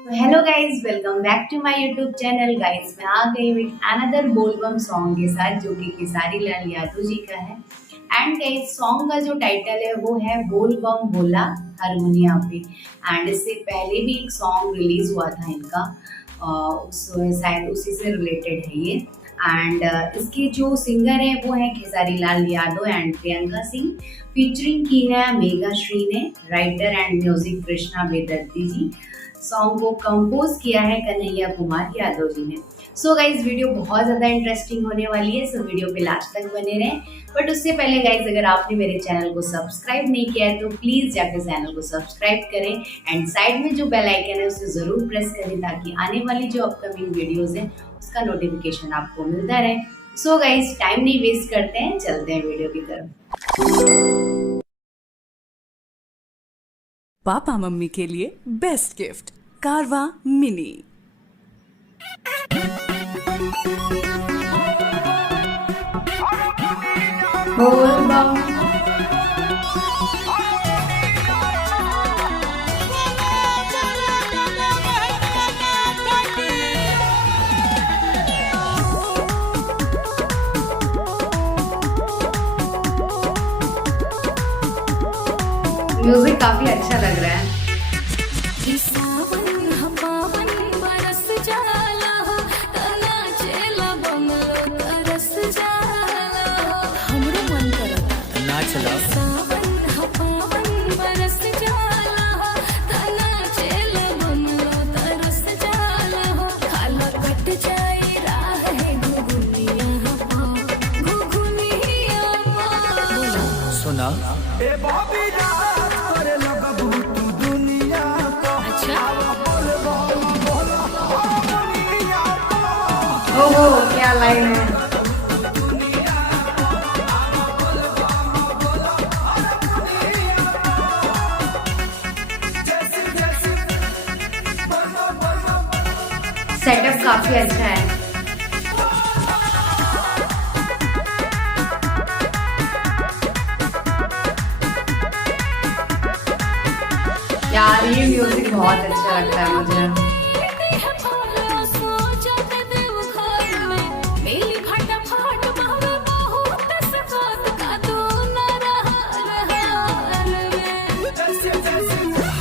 Hello guys, welcome back to my YouTube channel. Guys मैं आ गई विद अनदर बोलबम सॉन्ग के साथ जो कि खेसारी लाल यादव जी का है। एंड गाइस सॉन्ग का जो टाइटल है वो है बोल बम बोला हारमोनिया पे। एंड इससे पहले भी एक सॉन्ग रिलीज हुआ था इनका, शायद उसी से रिलेटेड है ये। एंड इसके जो सिंगर हैं वो हैं खेसारी लाल यादव एंड प्रियंका सिंह। फीचरिंग की है मेघा श्री ने। Writer and music Krishna Bedardi ji. Song को कंपोज किया है कन्हैया कुमार यादव जी ने। सो गाइज वीडियो बहुत ज़्यादा इंटरेस्टिंग होने वाली है, सो वीडियो पे लास्ट तक बने रहें। बट उससे पहले गाइज अगर आपने मेरे चैनल को सब्सक्राइब नहीं किया है तो प्लीज़ जाकर चैनल को सब्सक्राइब करें एंड साइड में जो बेल आइकन है उसे ज़रूर प्रेस करें ताकि आने वाली जो अपकमिंग वीडियोज़ हैं उसका नोटिफिकेशन आपको मिलता रहे। सो गाइज टाइम नहीं वेस्ट करते हैं, चलते हैं वीडियो की तरफ। पापा मम्मी के लिए बेस्ट गिफ्ट कारवा मिनी। बोल बम म्यूजिक काफी अच्छा लग रहा है। सुना ए बॉबी रात करे लगबू तू दुनिया को। अच्छा ओहो क्या लाइन है। सेटअप काफी अच्छा है। यार ये म्यूजिक बहुत अच्छा लगता है मुझे।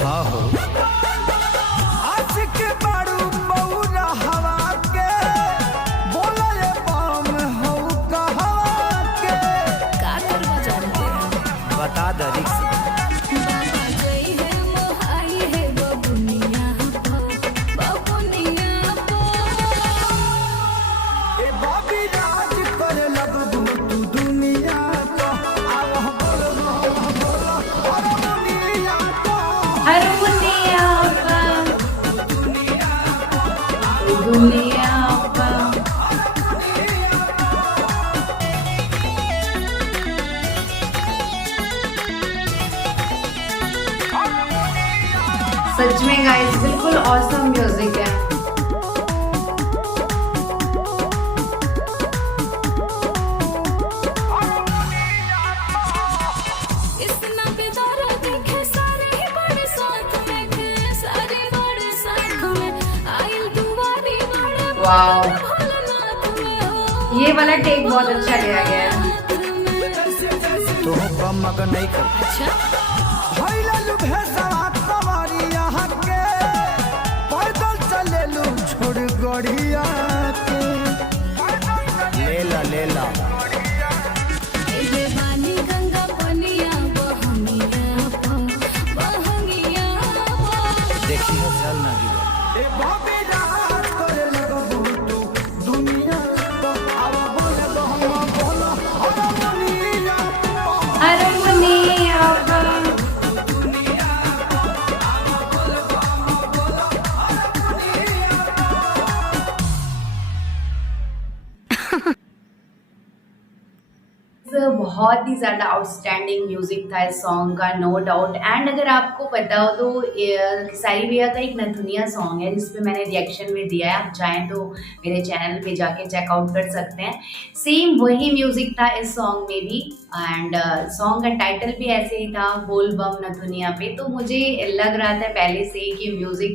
हाँ हो आज के बारू बौरा हवा के बोला ये बम हो कहवा के का करवा जानते हैं बता दरिक से सच में गाइस बिल्कुल ऑसम म्यूजिक है। वाओ ये वाला टेक बहुत अच्छा लिया गया है। तो कम मगर नहीं कर। अच्छा भइला लु भेसवा कमरिया के पैदल चले लु छोड़ गड़िया के लेला देखिए चल ना गिरे ए बाबी रात करे लगबू तू दुनिया को अब बोले तो हम बोलो हारमोनिया हारमोनिया बहुत ही ज़्यादा आउटस्टैंडिंग म्यूजिक था इस सॉन्ग का, नो डाउट। एंड अगर आपको पता हो तो खेसारी भैया का एक नथुनिया सॉन्ग है जिसपे मैंने रिएक्शन में दिया है, आप चाहें तो मेरे चैनल पे जाके चेकआउट कर सकते हैं। सेम वही म्यूजिक था इस सॉन्ग में भी। एंड सॉन्ग का टाइटल भी ऐसे ही था, बोल बम नथुनिया पे। तो मुझे लग रहा था पहले से ही कि म्यूजिक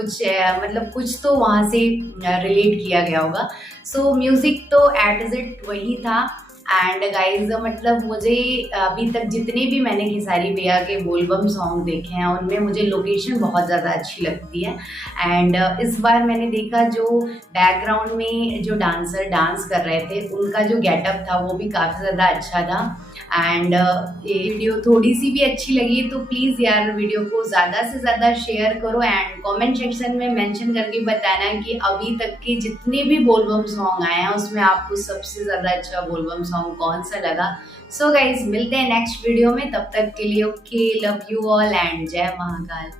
कुछ मतलब कुछ तो वहाँ से रिलेट किया गया होगा। सो म्यूज़िक तो एट इज इट वही था। एंड गाइज मतलब मुझे अभी तक जितने भी मैंने खेसारी भैया के बोलबम सॉन्ग देखे हैं उनमें मुझे लोकेशन बहुत ज़्यादा अच्छी लगती है। एंड इस बार मैंने देखा जो बैकग्राउंड में जो डांसर डांस कर रहे थे उनका जो गेटअप था वो भी काफ़ी ज़्यादा अच्छा था। एंड ये वीडियो थोड़ी सी भी अच्छी लगी तो प्लीज़ यार वीडियो को ज़्यादा से ज़्यादा शेयर करो एंड कमेंट सेक्शन में मेंशन करके बताना कि अभी तक के जितने भी बोलबम सॉन्ग आए हैं उसमें आपको सबसे ज़्यादा अच्छा बोलबम सॉन्ग कौन सा लगा। सो गाइज मिलते हैं नेक्स्ट वीडियो में, तब तक के लिए okay, love you all and जय महाकाल।